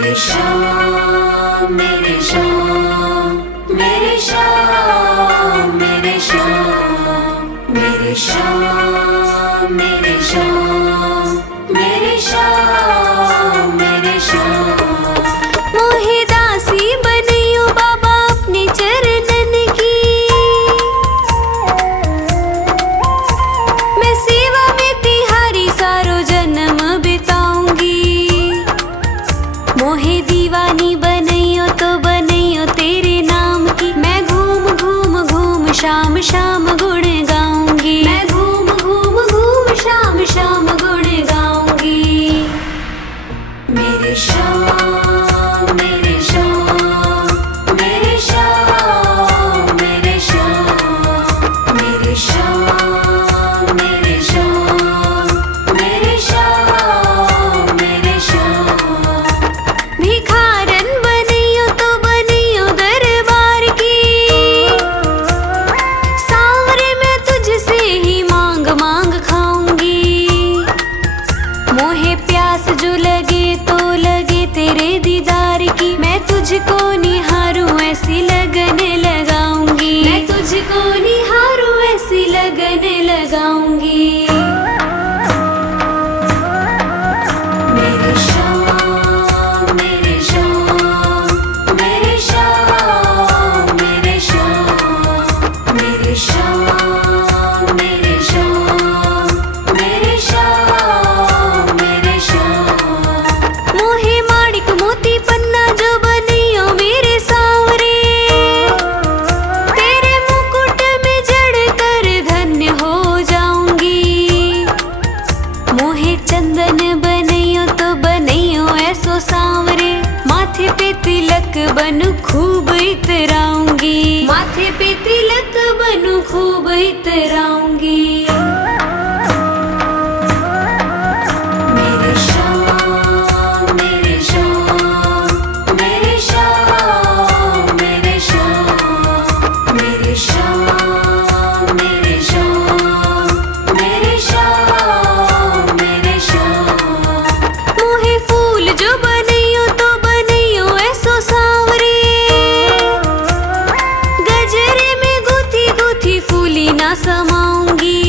मेरे श्याम मेरे श्याम मेरे श्याम मेरे श्याम मेरे श्याम मेरे श्याम मेरे श्याम मेरे श्याम। मोहे दासी बनियो बाबा अपने चरणन की, मैं सेवा में तिहारी सारो जन्म बिताऊंगी। मोहे दीवानी बनइयो तो बनइयो तेरे नाम की, मैं घूम घूम घूम शाम शाम गुण गाऊंगी। मैं घूम घूम घूम शाम शाम गुण गाऊंगी। मेरे श्याम मेरे श्याम मेरे श्याम मेरे श्याम मेरे श्याम मेरे श्याम मेरे श्याम मेरे श्याम। भिखारन बनियो तो बनियो दरबार की, सांवरे मैं तुझसे ही मांग मांग खाऊंगी। मोहे प्यास जो लगे तो लगे तेरे दीदार की, मैं तुझको निहारूं ऐसी लगन लगाऊंगी। मैं तुझको निहारूं ऐसी लगन लगाऊंगी। मेरे श्याम मेरे श्याम मेरे श्याम मेरे श्याम मेरे श्याम मेरे श्याम मेरे श्याम मेरे श्याम। मोहे माणिक मोती पन्ना जो बनियो मेरे सांवरे, तेरे मुकुट में जड़ कर धन्य हो जाऊंगी। मोहे चंदन बनइयो तो बनइयो ऐसो सांवरे, माथे पे तिलक बनू खूब इतराऊंगी। माथे पे तिलक बनू खूब इतराऊंगी। मेरे श्याम मेरे श्याम मेरे श्याम मेरे श्याम मेरे श्याम मेरे श्याम मेरे श्याम मेरे श्याम। मोहे फूल जो बनइयो तो बनइयो ऐसो सांवरे, गजरे में गुथी गुथी फूली ना समाऊंगी।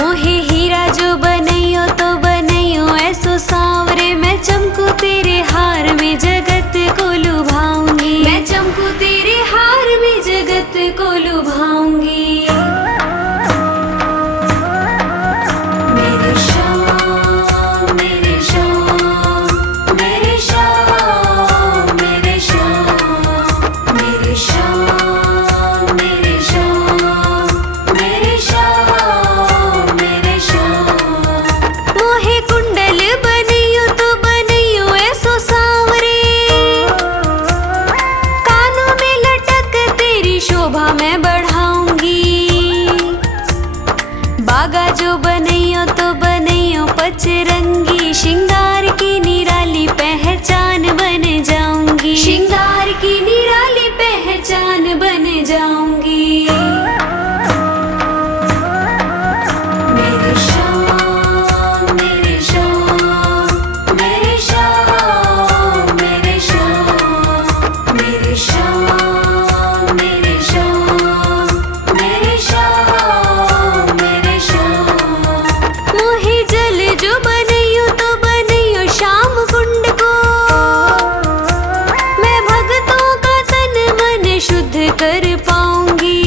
मोहे हीरा जो बनइयो तो बनइयो ऐसो सांवरे, मैं चमकू तेरे हार में जगत को लुभाऊंगी। मैं चमकू तेरे हार में जगत को लुभाऊंगी। मेरे श्याम मेरे श्याम मेरे श्याम मेरे श्याम मेरे श्याम मेरे श्याम मेरे श्याम मेरे श्याम। मोहे कुंडल बनियो तो बनियो ऐसो सांवरे, कानों में लटक तेरी शोभा मैं बढ़ाऊंगी। बागा जो बनइयो तो बनइयो पचरंगी, श्रृंगार की निराली पहचान बन जाऊंगी। श्रृंगार की निराली पहचान बन जाऊंगी। मेरे श्याम मेरे श्याम मेरे श्याम मेरे श्याम मेरे श्याम मेरे श्याम मेरे श्याम मेरे श्याम। मोहे जल जो बनइयो तो बनइयो श्याम कुंड को, मैं भक्तों का तन मन शुद्ध कर पाऊंगी।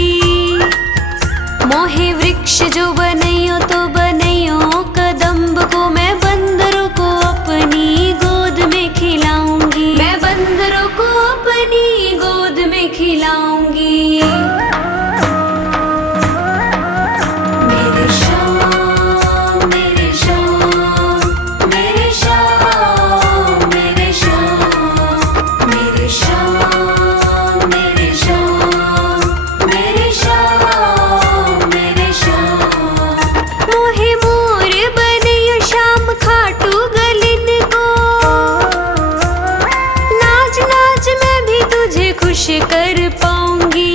मोहे वृक्ष जो बनइयो तो बनइयो कदम्ब को, मैं बंदरों को अपनी गोद में खिलाऊंगी। मैं बंदरों को अपनी गोद में खिलाऊंगी। मेरे श्याम मेरे श्याम मेरे श्याम मेरे श्याम मेरे श्याम मेरे श्याम मेरे श्याम मेरे श्याम। मोहे मोर बनियो श्याम खाटू गलिन को, नाच नाच मैं भी तुझे खुश कर पाऊंगी।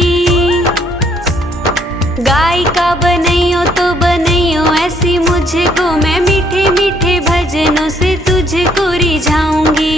गायिका बनइयो तो बनइयो ऐसी मुझको, मैं मीठे मीठे भजनों से तुझको रिझाऊंगी।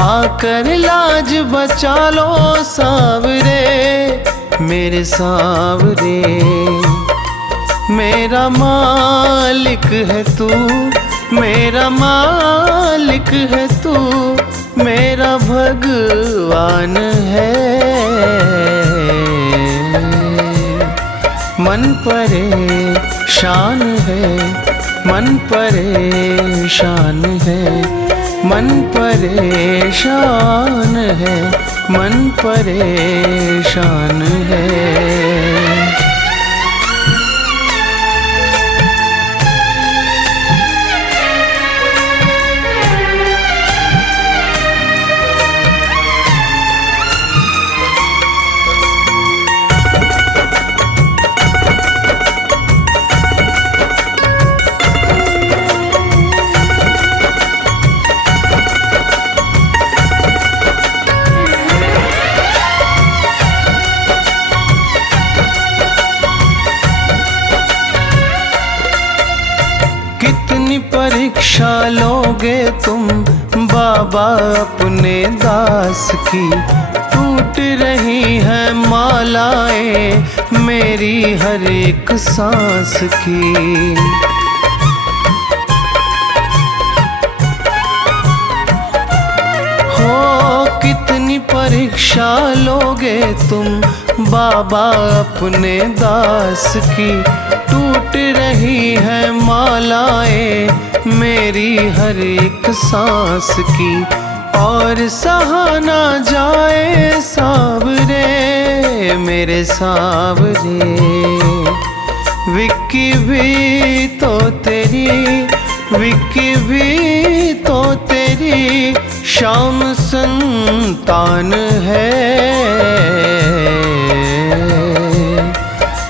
आकर लाज बचा लो सांवरे मेरे सांवरे। मेरा मालिक है तू, मेरा मालिक है तू, मेरा भगवान है। मन परेशान है, मन परेशान है, मन परेशान है, मन परेशान है। परीक्षा लोगे तुम बाबा अपने दास की। टूट रही है मालाएं मेरी हर एक सांस की। हो कितनी परीक्षा लोगे तुम बाबा अपने दास की। टूट रही है मालाएं मेरी हर एक सांस की। और सहा ना जाए सांवरे मेरे सांवरे। विक्की भी तो तेरी, विक्की भी तो तेरी शाम संतान है।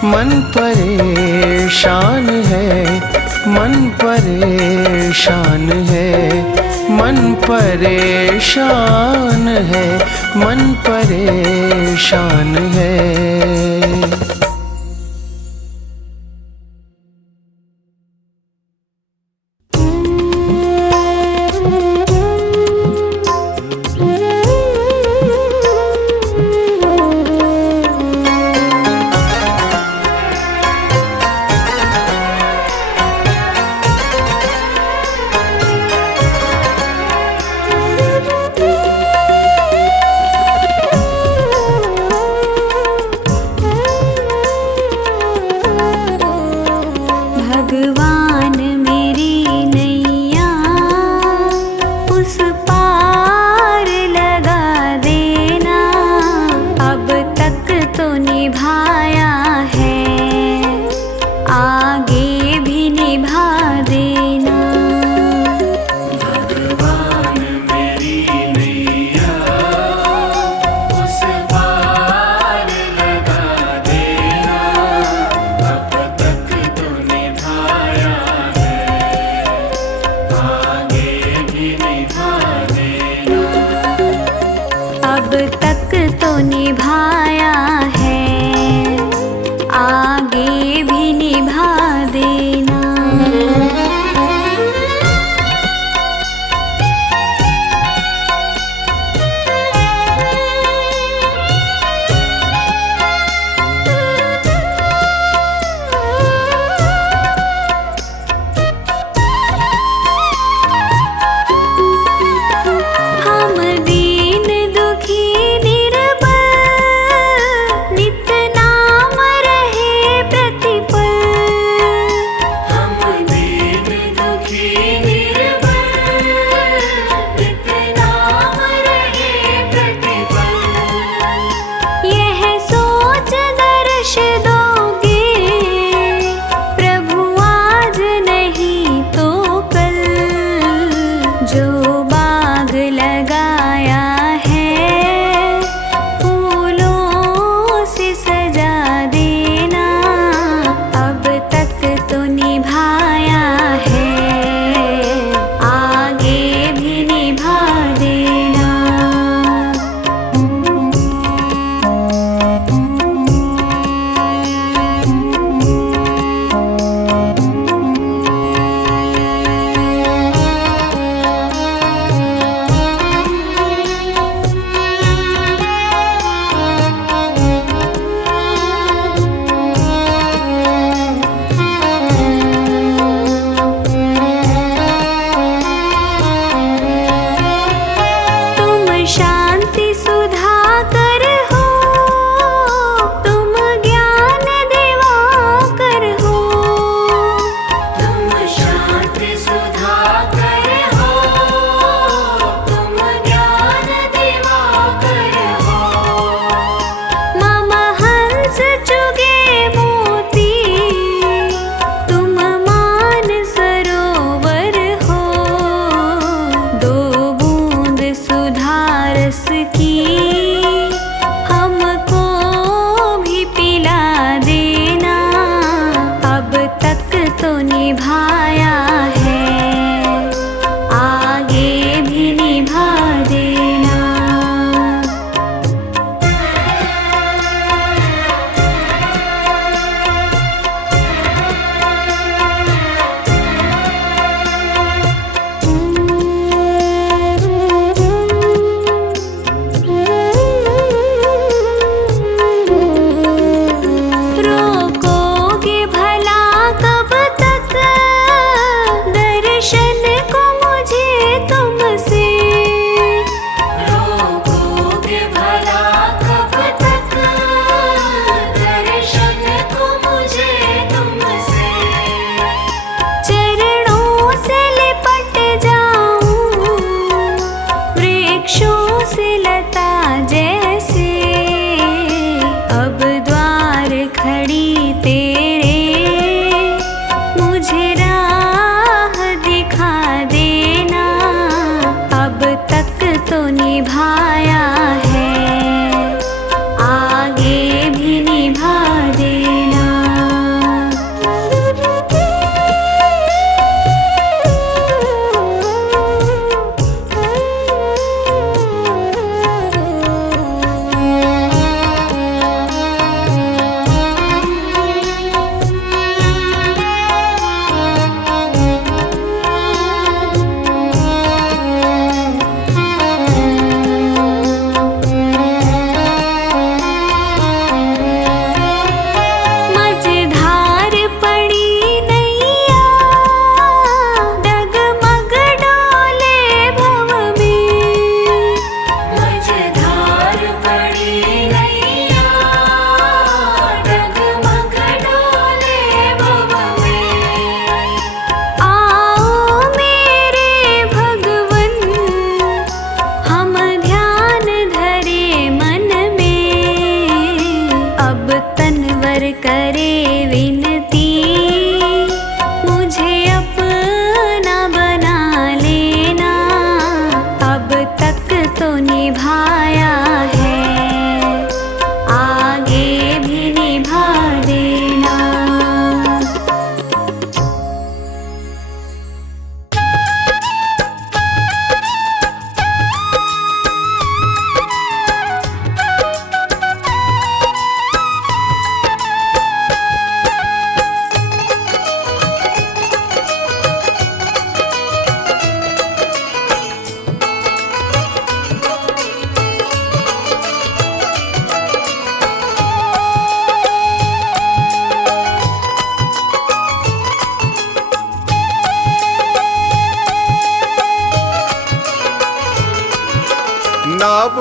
मन परेशान है, मन परेशान है, मन परेशान है, मन परेशान है।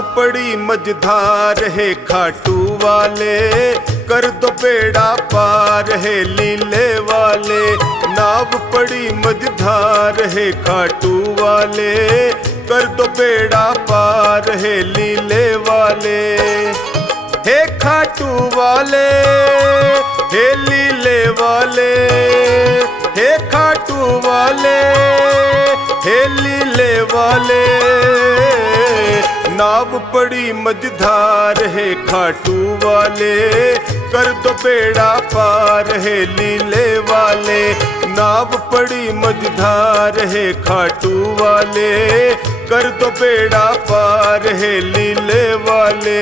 नाव पड़ी मझधार है खाटू वाले, कर दो बेड़ा पार है लीले वाले। नाव पड़ी मझधार है खाटू वाले, कर दो बेड़ा पार है लीले वाले। हे खाटू वाले, हे लीले वाले, हे खाटू वाले, हे लीले वाले। नाव पड़ी मझधार है खाटू वाले, कर दो बेड़ा पार है लीले वाले। नाव पड़ी मझधार है खाटू वाले, कर दो बेड़ा पार है लीले वाले।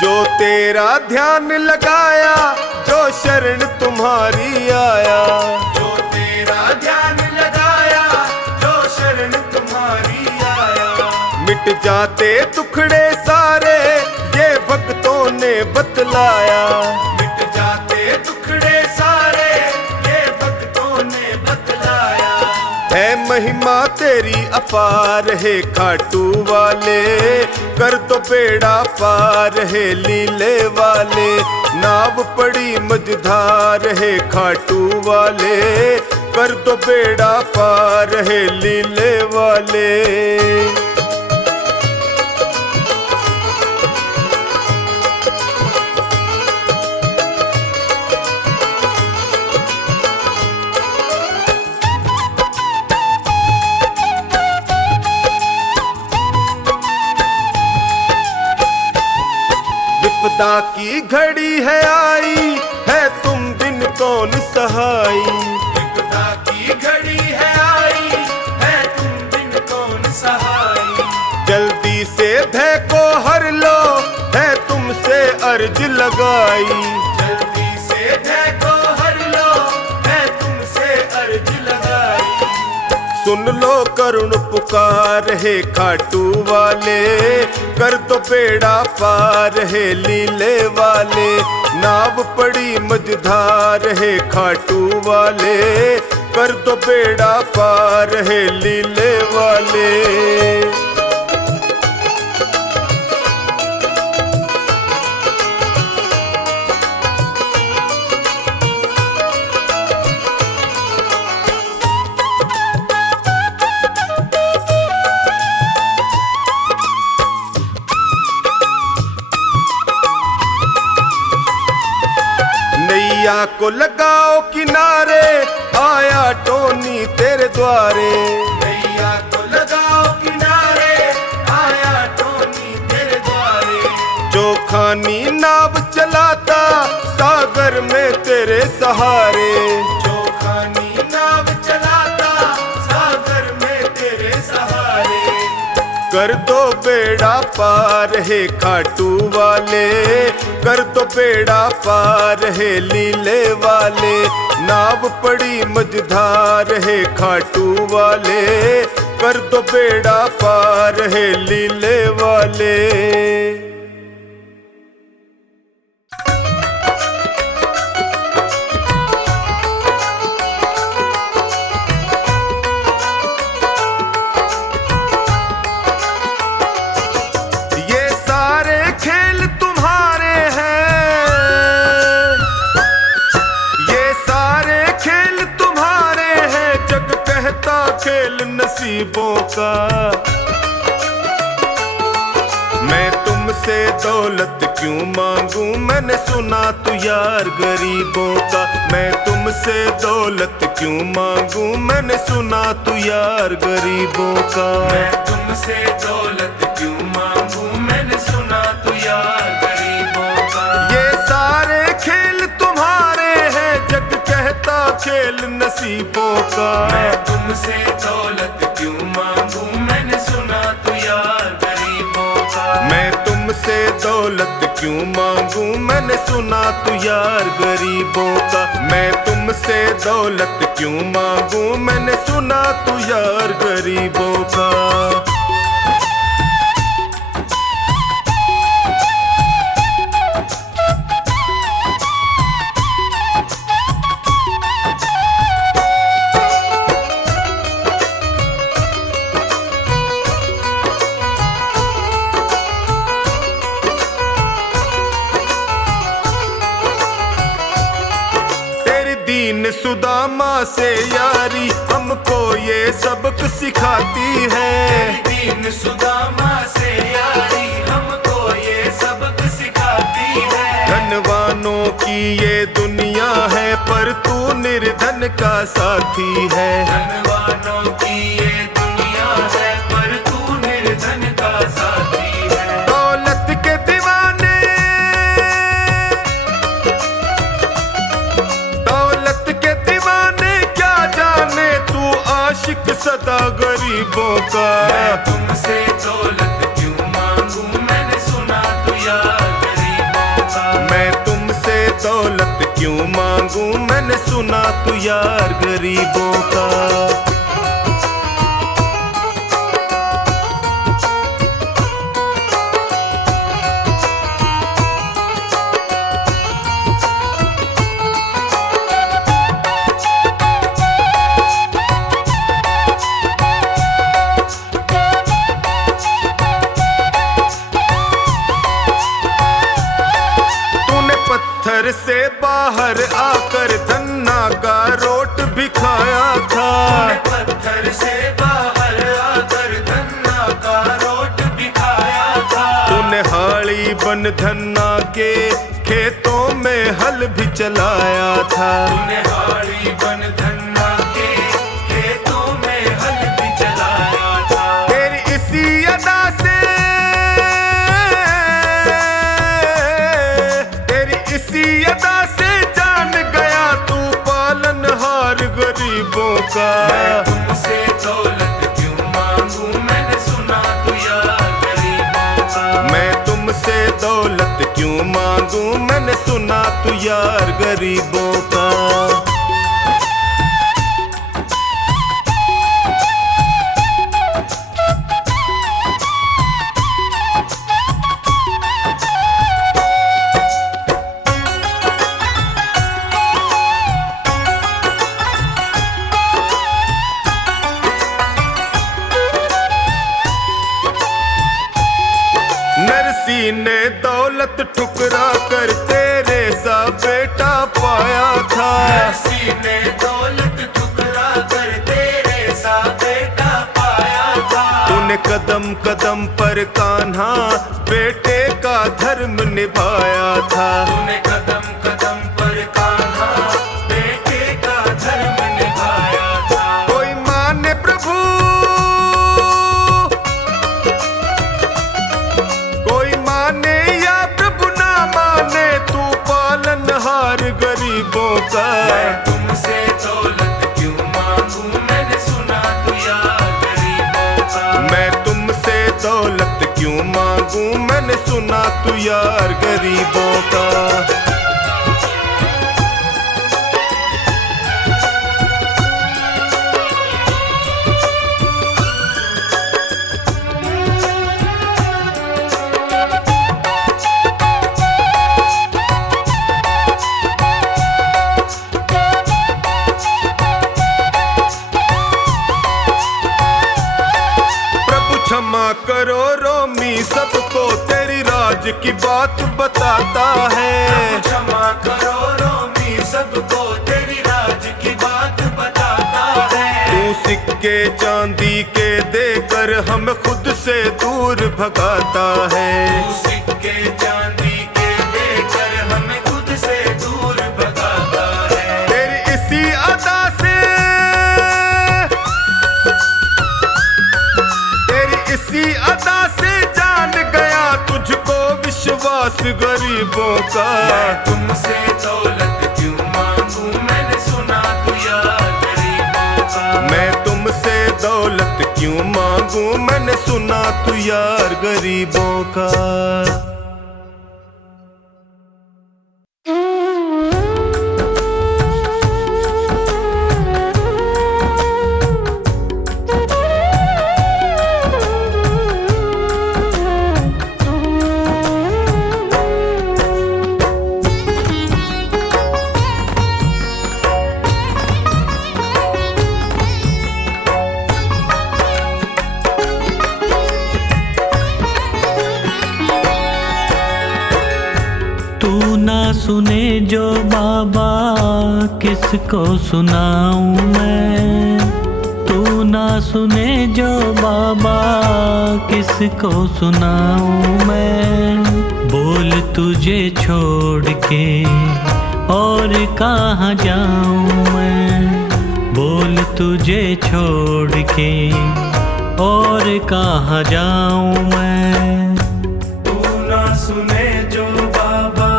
जो तेरा ध्यान लगाया, जो शरण तुम्हारी आया। जो तेरा ध्यान लगाया, जो शरण तुम्हारी आया। मिट जाते दुखड़े सारे, ये भक्तों ने बतलाया। मिट जाते दुखड़े सारे, ये भक्तों ने बतलाया। है महिमा तेरी अपार है खाटू वाले, कर दो बेड़ा पार है लीले वाले। नाव पड़ी मझधार है खाटू वाले, कर दो बेड़ा पार है लीले वाले। विपदा की घड़ी है आई, है तुम बिन कौन सहाई। विपदा की घड़ी है आई, है तुम बिन कौन सहाई। जल्दी से भय को हर लो, है तुमसे अर्ज लगाई। जल्दी से भय को हर लो, है तुमसे अर्ज लगाई। सुन लो करुण पुकार है खाटू वाले, कर दो बेड़ा पार है लीले वाले। नाव पड़ी मझधार है खाटू वाले, कर दो बेड़ा पार है लीले वाले। नैया को लगाओ किनारे, आया टोनी तेरे द्वारे। नैया को लगाओ किनारे, आया टोनी तेरे द्वारे। जो खानी नाव चलाता, सागर में तेरे सहारे। जो खानी नाव चलाता, सागर में तेरे सहारे। कर दो बेड़ा पार है खाटू वाले, कर दो बेड़ा पार है लीले वाले। नाव पड़ी मझधार है खाटू वाले, कर दो बेड़ा पार है लीले वाले। खेल नसीबों का, मैं तुमसे दौलत क्यों मांगू, मैंने सुना तू यार गरीबों का। मैं तुमसे दौलत क्यों मांगू, मैंने सुना तू यार गरीबों का। मैं तुमसे दौलत क्यों मांगू, मैंने सुना तू यार गरीबों का। ये सारे खेल तुम्हारे हैं, जग कहता खेल नसीबों का। मैं तुमसे दौलत क्यों मांगू, मैंने सुना तू यार गरीबों का। मैं तुमसे दौलत क्यों मांगू, मैंने सुना तू यार गरीबों का। मैं दौलत क्यों मांगू, मैंने सुना तू यार गरीबों का। दीन सुदामा से यारी हमको ये सबक सिखाती है। दीन सुदामा से यारी हमको ये सबक सिखाती है। धनवानों की ये दुनिया है पर तू निर्धन का साथी है। धनवानों की ये दुनिया है पर तू निर्धन का साथी है। दौलत के दीवाने, दौलत के दीवाने क्या जाने तू आशिक सदा गरीबों का। मैं तुमसे दौलत क्यों मांगू, मैंने सुना तू यार गरीबों का। मैं तुमसे दौलत क्यों मांगू, मैंने सुना तू यार गरीबों का। पत्थर से बाहर आकर धन्ना का रोट भी खाया था। पत्थर से बाहर आकर धन्ना का रोट भी खाया था। तूने हाड़ी बन धन्ना के खेतों में हल भी चलाया था। तूने हाड़ी बन धन्ना के खेतों में हल भी चलाया था। तेरी इसी अदा से, इसी अदा से जान गया तू पालनहार गरीबों का। मैं तुमसे दौलत क्यों मांगू, मैंने सुना तू यार गरीबों का। मैं तुमसे दौलत क्यों मांगू, मैंने सुना तू यार गरीबों का। नरसी ने दौलत ठुकरा कर तेरे सा बेटा पाया था। नरसी ने दौलत ठुकरा कर तेरे सा बेटा पाया था। तूने कदम कदम पर कान्हा बेटे का धर्म निभाया था। तूने कदम कदम पर कान्हा बेटे का धर्म निभाया था। कोई माने प्रभु, कोई माने या प्रभु ना माने तू पालनहार गरीबों का। मैं तुमसे दौलत क्यों मांगू, मैंने सुना तू यार गरीबों का। मैं तुमसे दौलत क्यों मांगू, मैंने सुना तू यार गरीबों का। क्षमा करो रोमी सबको तेरी राज की बात बताता है। क्षमा करो रोमी सबको तेरी राज की बात बताता है। तू सिक्के चांदी के देकर हम खुद से दूर भगाता है। तू सिक्के चांदी के देकर हमें खुद से दूर भगाता है। तेरी इसी अदा से, इसी अदा से जान गया तुझको विश्वास गरीबों का। मैं तुमसे दौलत क्यों मांगू, मैंने सुना तू यार गरीबों का। मैं तुमसे दौलत क्यों मांगू, मैंने सुना तू यार गरीबों का। सुने जो बाबा किसको सुनाऊं मैं। तू ना सुने जो बाबा किसको सुनाऊं मैं। बोल तुझे छोड़ के और कहाँ जाऊं मैं। बोल तुझे छोड़ के और कहाँ जाऊं मैं। तू ना सुने जो बाबा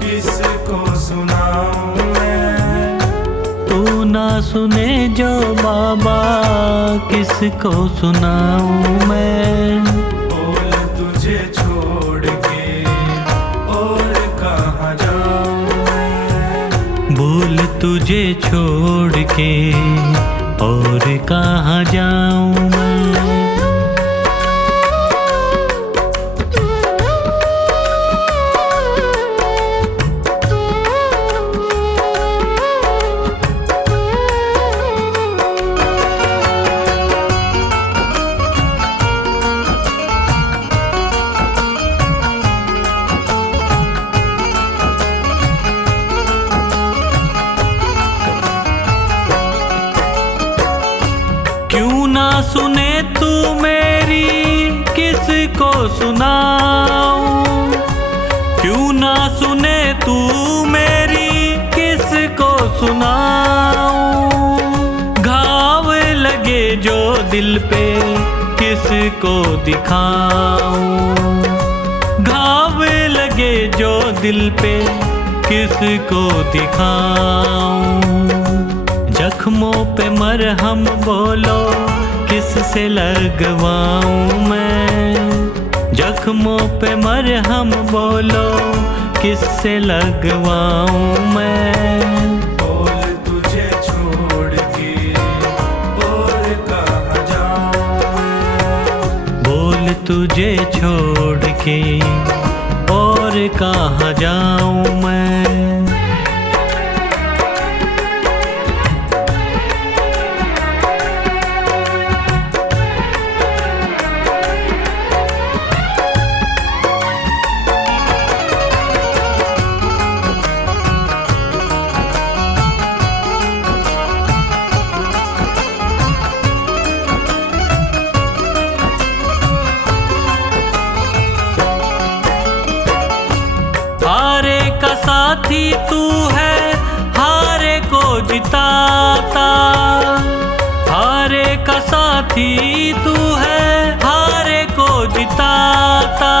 किसको सुनाऊं मैं। तू ना सुने जो बाबा किसको सुनाऊं मैं। बोल तुझे छोड़ के और कहाँ जाऊं मैं। बोल तुझे छोड़ के और कहाँ जाऊं मैं। क्यों ना सुने तू मेरी किसको सुनाऊं। क्यों ना सुने तू मेरी किसको सुनाऊं। घाव लगे जो दिल पे किसको दिखाऊं। घाव लगे जो दिल पे किसको दिखाऊं। जख्मों पे मरहम बोलो किससे लगवाऊं मैं। जख्मों पे मरहम बोलो किससे लगवाऊं मैं। बोल तुझे छोड़ के और कहाँ जाऊं मैं। बोल तुझे छोड़ के और कहाँ जाऊं मैं। हारे का साथी तू है हारे को जिताता। हारे का साथी तू है हारे को जिताता।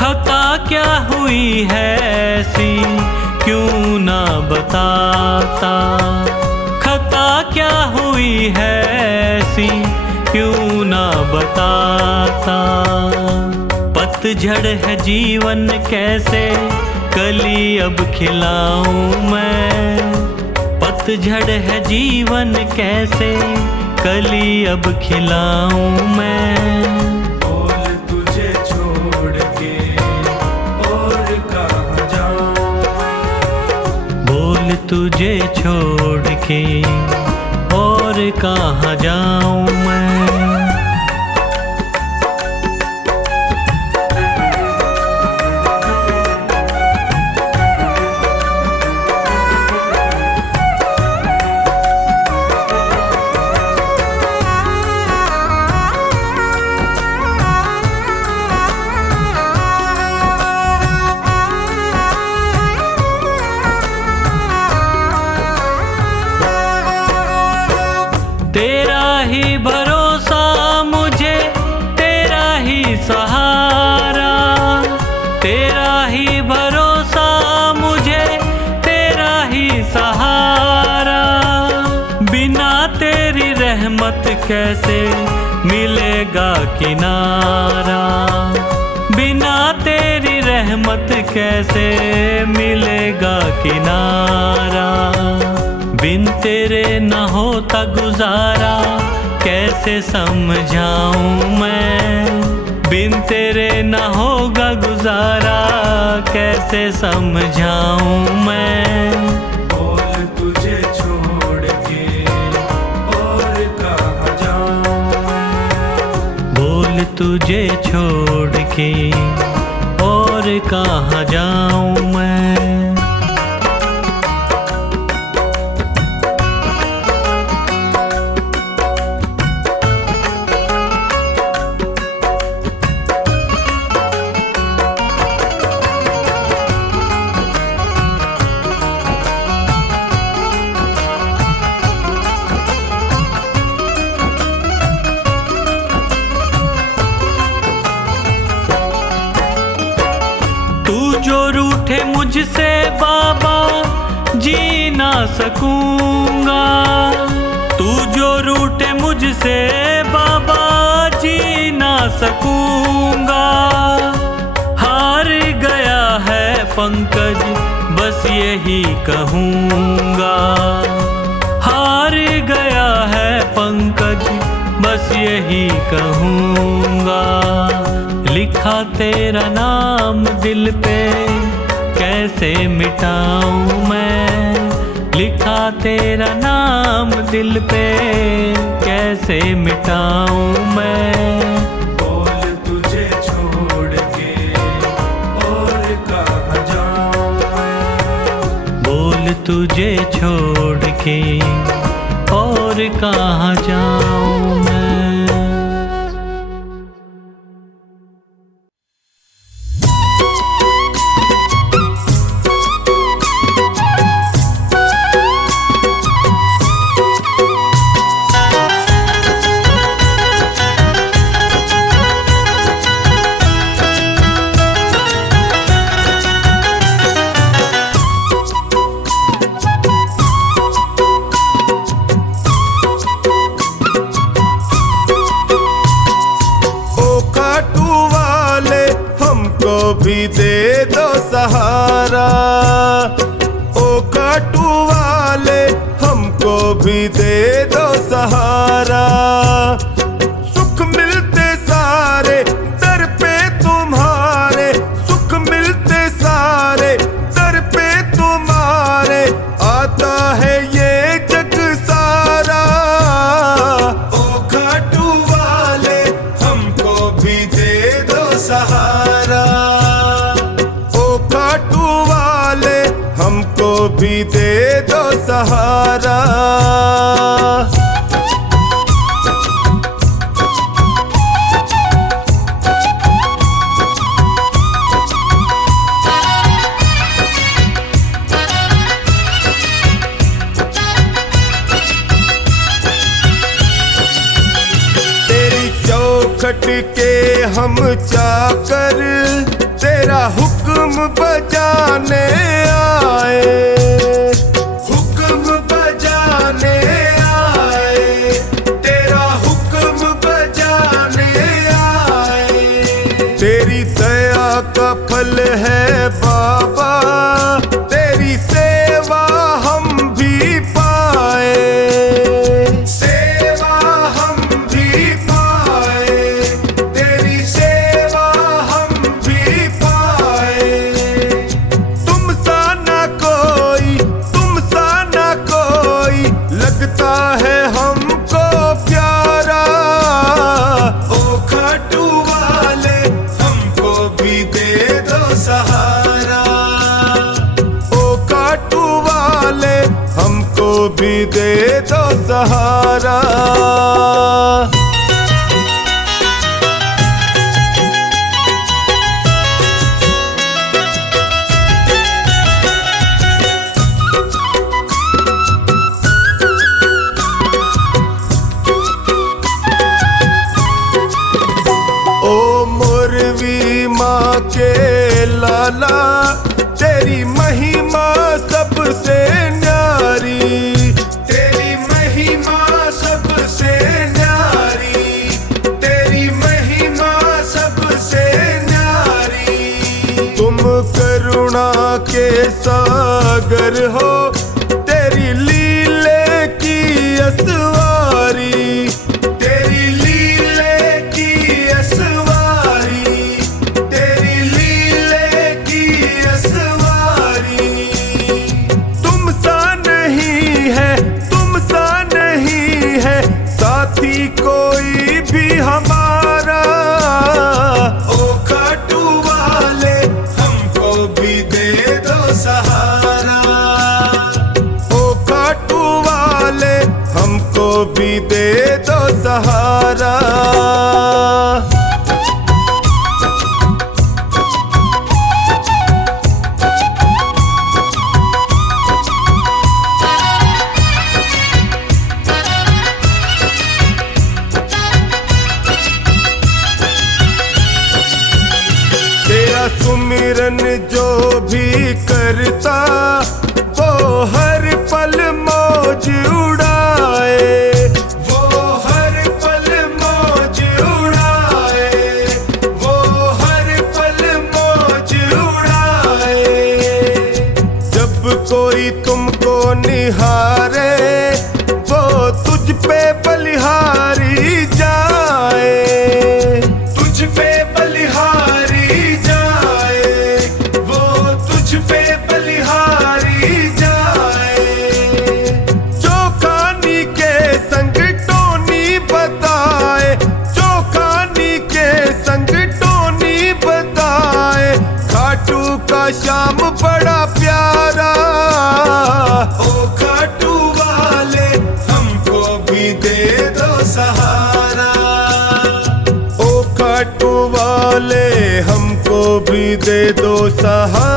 खता क्या हुई है ऐसी क्यों ना बताता। खता क्या हुई है ऐसी क्यों ना बताता। पतझड़ है जीवन कैसे कली अब खिलाऊं मैं। पतझड़ है जीवन कैसे कली अब खिलाऊं मैं। बोल तुझे छोड़ के और कहाँ जाऊं मैं। बोल तुझे छोड़ के और कहाँ जाऊं मैं। तेरा ही भरोसा मुझे तेरा ही सहारा। तेरा ही भरोसा मुझे तेरा ही सहारा। बिना तेरी रहमत कैसे मिलेगा किनारा। बिना तेरी रहमत कैसे मिलेगा किनारा। बिन तेरे न होता गुजारा कैसे समझाऊं मैं। बिन तेरे न होगा गुजारा कैसे समझाऊं मैं। बोल तुझे छोड़ के और कहाँ जाऊं मैं। बोल तुझे छोड़ के और कहाँ जाऊं मैं। तुझसे बाबा जी ना सकूंगा। तू जो रूठे मुझसे बाबा जी ना सकूंगा। हार गया है पंकज बस यही कहूँगा। हार गया है पंकज बस यही कहूँगा। लिखा तेरा नाम दिल पे कैसे मिटाऊँ मैं। लिखा तेरा नाम दिल पे कैसे मिटाऊँ मैं। बोल तुझे छोड़ के और कहाँ जाऊँ मैं। बोल तुझे छोड़ के और कहाँ जाऊँ मैं। भी दे दो सहारा। ओ काटू वाले हमको भी दे दो सहारा। सुख मिलते सारे दर पे तुम्हारे। सुख मिलते सारे दर पे तुम्हारे। आता है ये जग सारा। ओ काटू वाले हमको भी दे दो सहारा। हमको भी दे दो सहारा। तेरी चौखट के हम चाकर तेरा हुक्म बजाने आए। हुक्म बजाने आए। तेरा हुक्म बजाने आए। तेरी दया का फल है बाबा तेरी सेवा हम भी पाए। सेवा हम भी पाए। तेरी सेवा हम भी पाए। तुम सा ना कोई लगता है हमको प्यारा। ओ खाटू वाले हमको भी दे दो सहारा। ओ खाटू वाले हमको भी दे दो सहारा। के लाला तेरी महिमा सबसे न्यारी। तेरी महिमा सबसे न्यारी। तेरी महिमा सबसे न्यारी। तुम करुणा के सागर हो तेरी लीले की असवारी। तेरी लीले की असवारी। साथी कोई भी हमारा। ओ खाटू वाले हमको भी दे दो सहारा। ओ खाटू वाले हमको भी दे दो सहारा। सुमिरन जो भी करता वो हर पल मौज उड़ाए, वो हर पल मौज उड़ाए, वो हर पल मौज उड़ाए। जब कोई तुमको निहारे वो तुझ पे बलिहारी जाए, तुझ पे बलिहारी जाए, वो तुझ पे बलिहारी जाए। चौकानी के संग टोनी बताए, चौकानी के संग टोनी बताए, खाटू का श्याम बड़ा प्यारा। ओ खाटू वाले हमको भी दे दो सहारा, ओ खाटू वाले हमको भी दे दो सहारा।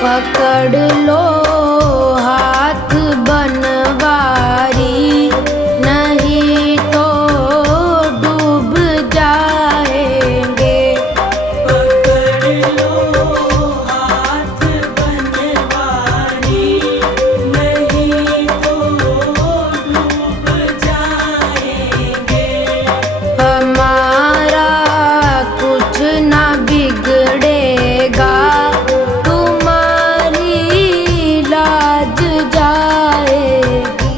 पकड़ लो हाथ बनवारी, नहीं तो डूब जाएंगे। पकड़ लो हाथ बनवारी, नहीं तो डूब जाएंगे। हमारा कुछ ना बिगड़ेगा, लाज जाएगी।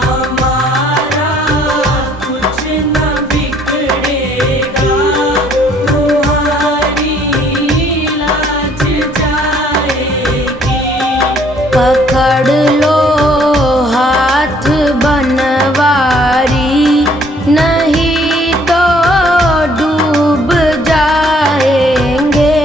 हमारा कुछ न बिगड़ेगा, तुम्हारी लाज जाएगी। पकड़ लो हाथ बनवारी, नहीं तो डूब जाएंगे।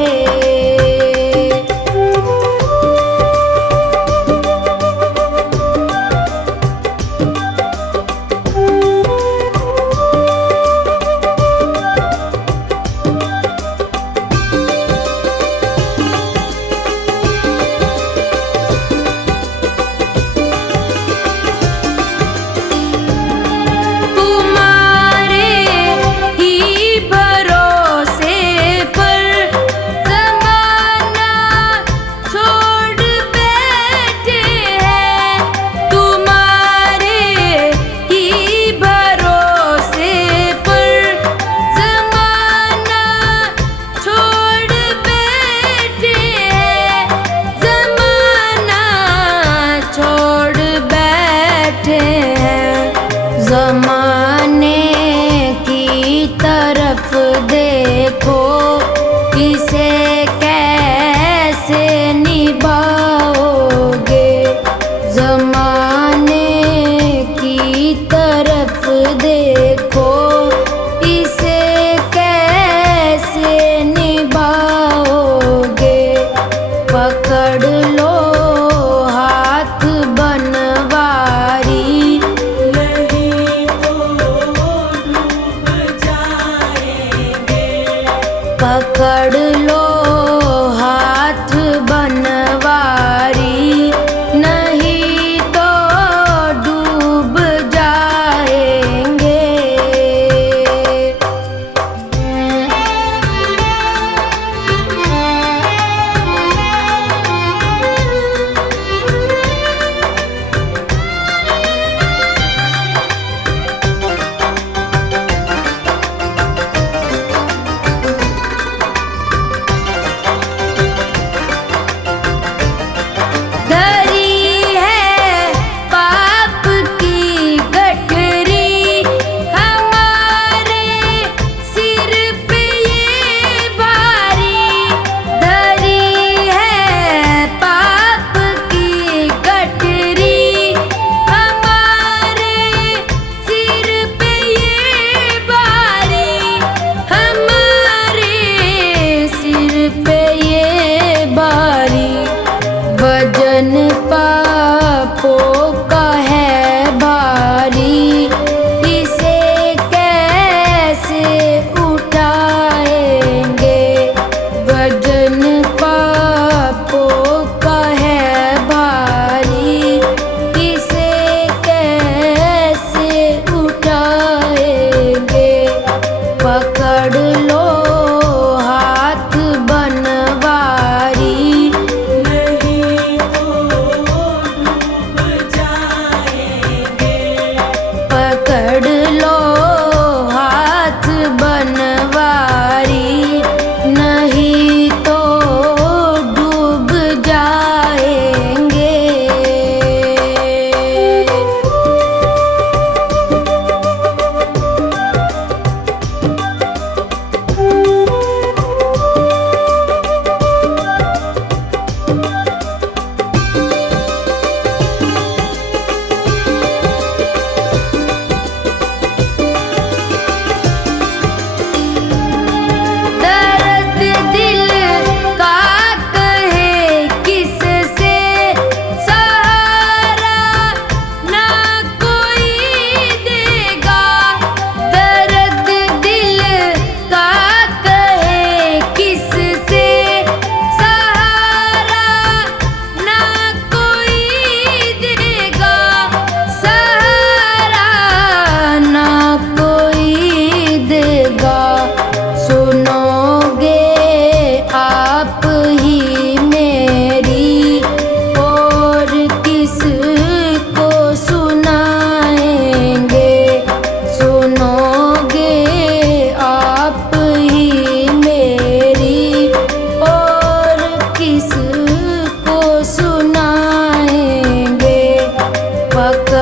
ज़माने की तरफ देखो, इसे कैसे निभाओगे। ज़माने की तरफ देखो, इसे कैसे निभाओगे। पकड़ लो हाथ बनवारी, नहीं तो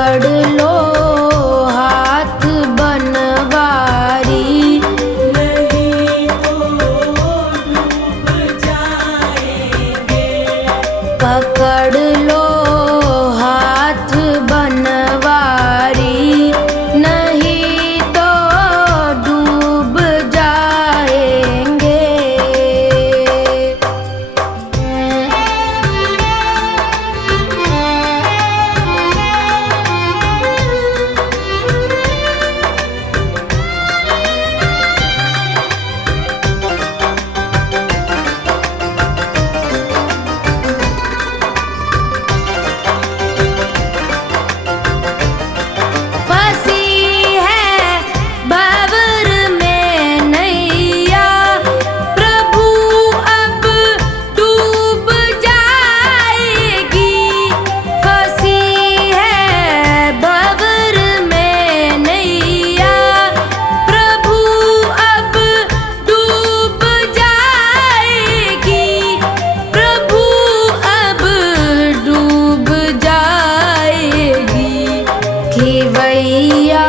पकड़ लो हाथ बनवारी, नहीं तो डूब जाएंगे। पकड़ लो हाथ बनवारी, नहीं तो डूब जाएंगे। फंसी है भंवर में नैया, प्रभु अब डूब जाएगी। फंसी है भंवर में नैया, प्रभु अब डूब जाएगी। प्रभु अब डूब जाएगी। खेवैया